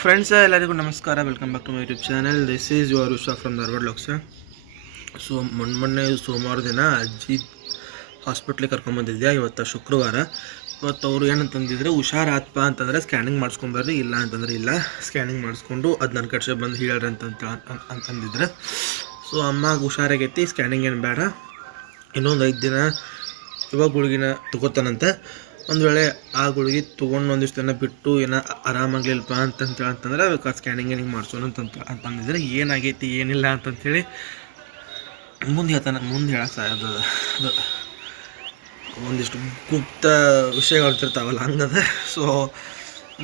Friends ಎಲ್ಲರಿಗೂ ನಮಸ್ಕಾರ, welcome back to my YouTube channel. This is your Usha from Dharwad ಲಾಕ್ಸ್. So ಮೊನ್ನೆ ಸೋಮವಾರ ದಿನ ಅಜ್ಜಿ ಹಾಸ್ಪಿಟ್ಲಿಗೆ ಕರ್ಕೊಂಬಂದಿದ್ದೆ. ಇವತ್ತು ಶುಕ್ರವಾರ. ಇವತ್ತು ಅವರು ಏನಂತಂದಿದ್ರೆ, ಹುಷಾರಾತ್ಪ ಅಂತಂದರೆ ಸ್ಕ್ಯಾನಿಂಗ್ ಮಾಡಿಸ್ಕೊಂಬರ್ರಿ, ಇಲ್ಲ ಅಂತಂದರೆ ಇಲ್ಲ, ಸ್ಕ್ಯಾನಿಂಗ್ ಮಾಡಿಸ್ಕೊಂಡು ಅದು ನನ್ನ ಕಡೆ ಬಂದು ಹೇಳ್ರಿ ಅಂತಂದಿದ್ರೆ. ಸೊ ಅಮ್ಮಗೆ ಹುಷಾರಾಗೈತಿ, ಸ್ಕ್ಯಾನಿಂಗ್ ಏನು ಬೇಡ, ಇನ್ನೊಂದು 5 ದಿನ ಇವಾಗ ಗುಳಿಗಿನ ತಗೋತಾನಂತೆ. ಒಂದು ವೇಳೆ ಆ ಗುಳಿಗೆ ತೊಗೊಂಡು ಒಂದಿಷ್ಟು ದಿನ ಬಿಟ್ಟು ಏನೋ ಆರಾಮಾಗಲಿಲ್ಲಪ್ಪ ಅಂತಂದ್ರೆ ಬೇಕಾದ್ರೆ ಸ್ಕ್ಯಾನಿಂಗ್ ಏನಿಗೆ ಮಾಡಿಸೋಣ ಅಂತಂದಿದ್ರೆ, ಏನಾಗೈತಿ ಏನಿಲ್ಲ ಅಂತಂಥೇಳಿ ಮುಂದೆ ಹೇಳ್ತಾನೆ. ಮುಂದೆ ಹೇಳಕ್ಕೆ ಅದು ಒಂದಿಷ್ಟು ಗುಪ್ತ ವಿಷಯಗಳಿರ್ತಾವಲ್ಲ, ಹಂಗದ. ಸೊ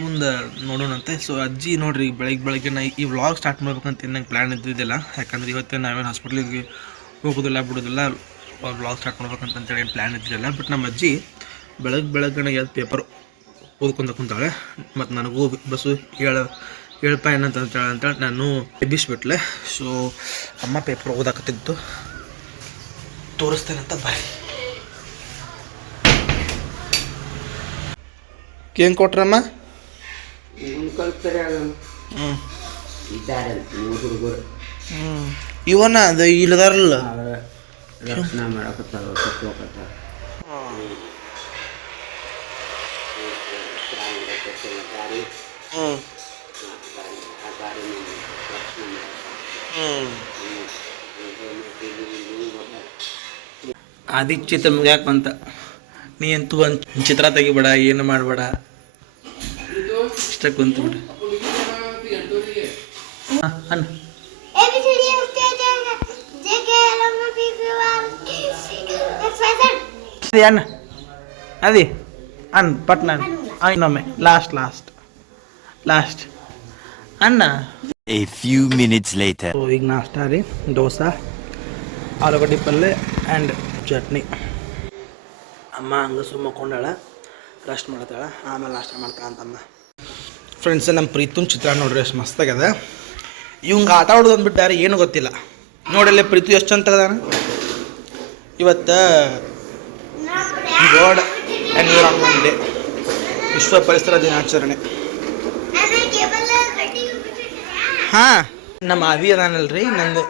ಮುಂದೆ ನೋಡೋಣಂತೆ. ಸೊ ಅಜ್ಜಿ ನೋಡಿರಿ, ಬೆಳಗ್ಗೆ ನಾ ಈ ವ್ಲಾಗ್ ಸ್ಟಾರ್ಟ್ ಮಾಡ್ಬೇಕಂತ ನಂಗೆ ಪ್ಲ್ಯಾನ್ ಇದ್ದಿದ್ದಿಲ್ಲ. ಯಾಕಂದ್ರೆ ಇವತ್ತೇ ನಾವೇನು ಹಾಸ್ಪಿಟ್ಲಿಗೆ ಹೋಗೋದಿಲ್ಲ ಬಿಡೋದಿಲ್ಲ, ವ್ಲಾಗ್ ಸ್ಟಾರ್ಟ್ ಮಾಡ್ಬೇಕಂತೇಳಿ ಏನು ಪ್ಲ್ಯಾನ್ ಇದ್ದಿರಲಿಲ್ಲ. ಬಟ್ ನಮ್ಮ ಅಜ್ಜಿ ಬೆಳಗ್ಗೆ ಎದ್ದು ಪೇಪರ್ ಓದ್ಕೊಂತ ಕುಂತಾಳೆ. ಮತ್ತು ನನಗೂ ಬಸ್ಸು ಹೇಳಪ್ಪ ಏನಂತೇಳಿ ನಾನು ಎಬ್ಬಿಸ್ಬಿಟ್ಲೆ. ಸೊ ಅಮ್ಮ ಪೇಪರ್ ಓದಾಕತ್ತಿದ್ದು ತೋರಿಸ್ತೇನಂತ ಬಾಯ್. ಏನು ಕೊಟ್ರಮ್ಮ? ಇವನ ಅದು ಇಲ್ಲದಾರಲ್ಲ ಆದಿಕ್ ಚಿತ್ರ ಮುಗ್ಯಾಕೆ ಬಂತ. ನೀ ಅಂತೂ ಒಂದು ಚಿತ್ರ ತೆಗಿಬೇಡ, ಏನು ಮಾಡಬೇಡ, ಇಷ್ಟ ಕುಂತು ಬಿಡ. ಅನ್ನ ಅನ್ನ ಅದೇ ಅನ್ನ ಪಟ್ನ ಇನ್ನೊಮ್ಮೆ ಲಾಸ್ಟ್ ಅನ್ನ. A few minutes later. ಈಗ ನಾಷ್ಟಾ ರೀ, ದೋಸೆ, ಆಲೂಗಡ್ಡೆ ಪಲ್ಯ ಆ್ಯಂಡ್ ಚಟ್ನಿ. ಅಮ್ಮ ಹಂಗೆ ಸುಮ್ಮಕೊಂಡಾಳ, ರೆಸ್ಟ್ ಮಾಡ್ತಾಳೆ, ಆಮೇಲೆ ನಾಷ್ಟ ಮಾಡ್ತಾಳೆ ಅಂತಮ್ಮ. ಫ್ರೆಂಡ್ಸ್, ನಮ್ಮ ಪ್ರೀತುನ್ ಚಿತ್ರ ನೋಡ್ರಿ ಎಷ್ಟು ಮಸ್ತಾಗ್ಯದ. ಇವಂಗೆ ಆಟ ಆಡೋದು ಅಂದ್ಬಿಟ್ಟಾರೆ, ಏನು ಗೊತ್ತಿಲ್ಲ. ನೋಡಲ್ಲೇ ಪ್ರೀತು ಎಷ್ಟು ಚಂದ ತೆಗ್ದಾನ. ಇವತ್ತು ವರ್ಲ್ಡ್ ಎನ್ವಿರಾನ್ಮೆಂಟ್ ಡೇ, ವಿಶ್ವ ಪರಿಸರ ದಿನಾಚರಣೆ. ಹಾಂ, ನಮ್ಮ ಆವಿ ಅದಾನಲ್ರಿ, ನಂದು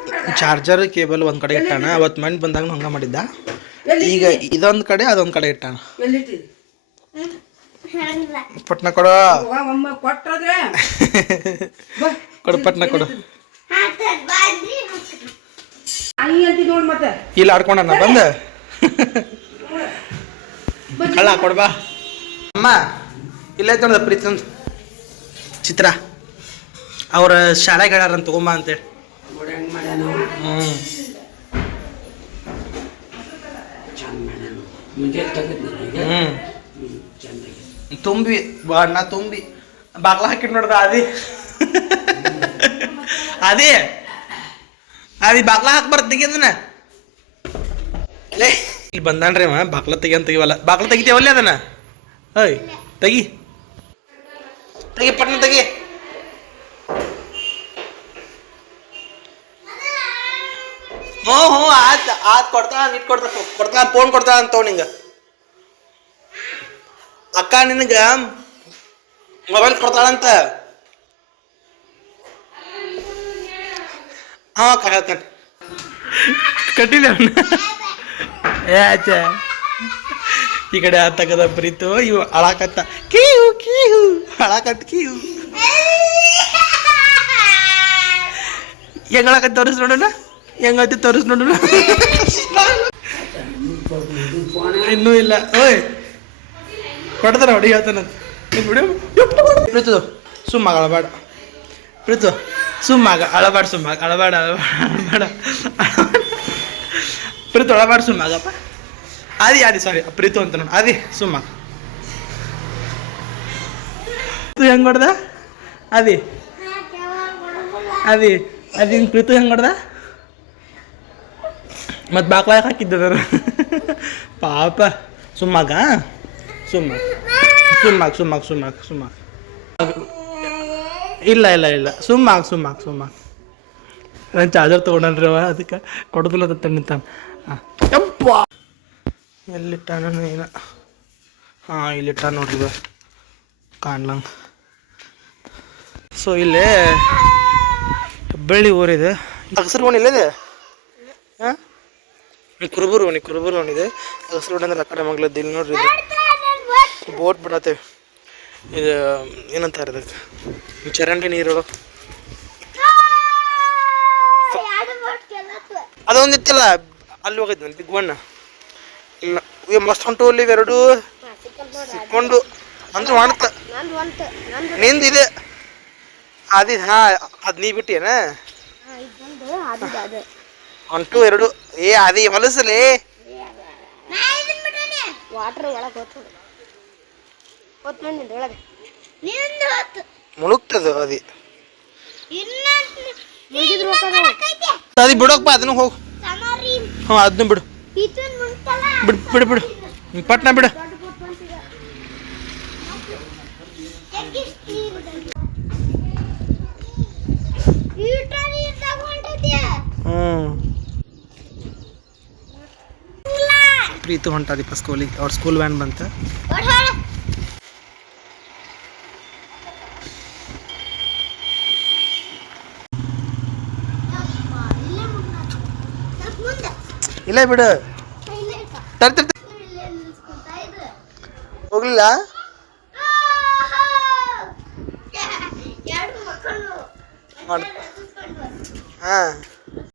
ಚಾರ್ಜರ್ ಕೇಬಲ್ ಒಂದು ಕಡೆ ಇಟ್ಟಾನ. ಅವತ್ತು ಮಣ್ಣು ಬಂದಾಗ ಹಂಗೆ ಮಾಡಿದ್ದ. ಈಗ ಇದೊಂದು ಕಡೆ ಅದೊಂದು ಕಡೆ ಇಟ್ಟಾನ. ಪಟ್ನ ಕೊಡು ಕೊಡು, ಪಟ್ನ ಕೊಡು. ಇಲ್ಲಿ ಆಡ್ಕೊಂಡ ಬಂದ ಕಳ್ಳ ಕೊಡ್ಬಾ. ಅಮ್ಮ ಇಲ್ಲೈತೆ ನೋಡ ಪ್ರೀತಂದು ಚಿತ್ರ, ಅವ್ರ ಶಾಲೆಗೆ ಹೇಳ್ಯಾರಂತ ತಗೊಂಬ ಅಂತೇಳಿ. ತುಂಬಿ ಬಣ್ಣ ತುಂಬಿ ಬಾಗ್ಲ ಹಾಕಿಟ್ಟು ನೋಡ್ದ ಅದಿ ಅದೇ ಅದಿ ಬಾಗ್ಲ ಹಾಕ್ಬಾರ್ದು ತೆಗಿಯೋದನ್ನ ಲೇ ಇಲ್ಲಿ ಬಂದಾನ್ರಿ ಅವ ಬಾಗ್ಲ ತೆಗಿವಲ್ಲ ಬಾಗ್ಲ ತೆಗಿತೇವಲ್ಲ ಅದನ್ನ ಓಯ್ ತೆಗಿ ಪಟ್ನ ತೆಗಿ ಹ್ಞೂ ಆತ್ ಕೊಡ್ತಾಳ ಫೋನ್ ಕೊಡ್ತಾಳ ಅಂತ ನಿಂಗೆ ಅಕ್ಕ ನಿನಗೆ ಮೊಬೈಲ್ ಕೊಡ್ತಾಳಂತ ಹಾಂ ಕಟ್ಟಿಲ್ಲ ಏ ಆಚ ಈ ಕಡೆ ತಗದ ಪ್ರೀತು ಇವು ಅಳಾಕತ್ತ ಕೀಹು ಅಳಾಕತ್ತ ಕೀಹು ಹೆಂಗಳಕತ್ತ ತೋರಿಸ್ ನೋಡೋಣ ಹೆಂಗತಿ ತೋರಿಸ್ ನೋಡೋಣ ಇನ್ನೂ ಇಲ್ಲ ಓಯ್ ಕೊಡ್ತಾರ ಹೊಡಿ ಹೇಳ್ತಾನಂತ ಪ್ರೀತು ಸುಮ್ಮಾಗ ಅಳಬೇಡ ಪ್ರೀತು ಸುಮ್ಮಾಗ ಅಳಬೇಡ ಅಳಬೇಡ ಪ್ರೀತು ಅಳಬೇಡ ಸುಮ್ಮಾಗಪ್ಪ ಆದಿ ಸಾರಿ ಪ್ರೀತು ಅಂತ ನೋಡಿ ಆದಿ ಸುಮ್ಮಾಗ ಹೆಂಗ್ ಹೊಡ್ದ ಅದಿ ಪ್ರೀತು ಹೆಂಗ್ ಹೊಡ್ದ ಮತ್ತು ಬಾಕ್ಲ ಹಾಕಿದ್ದರು ಪಾಪ ಸುಮ್ಮಾಗ ಇಲ್ಲ ಸುಮ್ಮಾಗ ನಾನು ಚಾರ್ಜರ್ ತೊಗೊಂಡ್ರಿ ಅವ ಅದಕ್ಕೆ ಕೊಡೋದಿಲ್ಲ ನಿಂತಾನ ಹಾಂ ಯಪ್ಪ ಎಲ್ಲಿಟ್ಟಾನ ಏನ ಹಾಂ ಇಲ್ಲಿಟ್ಟ ನೋಡ್ರಿ ಕಾಣ್ಲಂಗೆ ಸೊ ಇಲ್ಲೇ ಹೆಬ್ಬಳ್ಳಿ ಊರಿದೆ ಅಗಸರು ಓಣಿ ಇಲ್ಲಿದೆ ಹಾಂ ಕುರುಬೂರು ಓಣಿದೆ ಅಗಸರು ಓಣಿ ಅಂದ್ರೆ ಆ ಕಡೆ ಮಗ್ಲದ್ದು ಇಲ್ಲಿ ನೋಡ್ರಿ ಇದು ಬೋಟ್ ಬಿಡತ್ತೇವೆ ಇದು ಏನಂತಾರೆ ಇದಕ್ಕೆ ಚರಂಡಿ ನೀರು ಅದೊಂದು ಇತ್ತಲ್ಲ ಅಲ್ಲಿ ಹೋಗೈತೆ ನಾನು ಬಿಗ್ ಒನ್ ಇಲ್ಲ ಮಸ್ತ್ ಹೊಂಟು ಅಲ್ಲಿ ಎರಡು ಸಿಕ್ಕೊಂಡು ಅಂದ್ರೆ ಮಾಡ್ತ ನಿಂದಿದೆ ಅದಿ ಹಾಂ ಅದು ನೀ ಬಿಟ್ಟೇನ ಹೊಂಟು ಎರಡು ಏ ಅದಿ ಹೊಲಸಲಿ ಮುಳುಗ್ತದ ಅದಿ ಅದಿ ಬಿಡೋಕಪ್ಪ ಅದನ್ನು ಹೋಗು ಹಾಂ ಅದನ್ನು ಬಿಡು ಬಿಡು ಪಟ್ನ ಬಿಡು ಪ್ರೀತು ಹೊಂಟಾದಿಪ್ಪ ಸ್ಕೂಲಿಗೆ ಅವ್ರ ಸ್ಕೂಲ್ ವ್ಯಾನ್ ಬಂತ ಇಲ್ಲ ಬಿಡು ಹೋಗ್ಲಿಲ್ಲ ಹಾಂ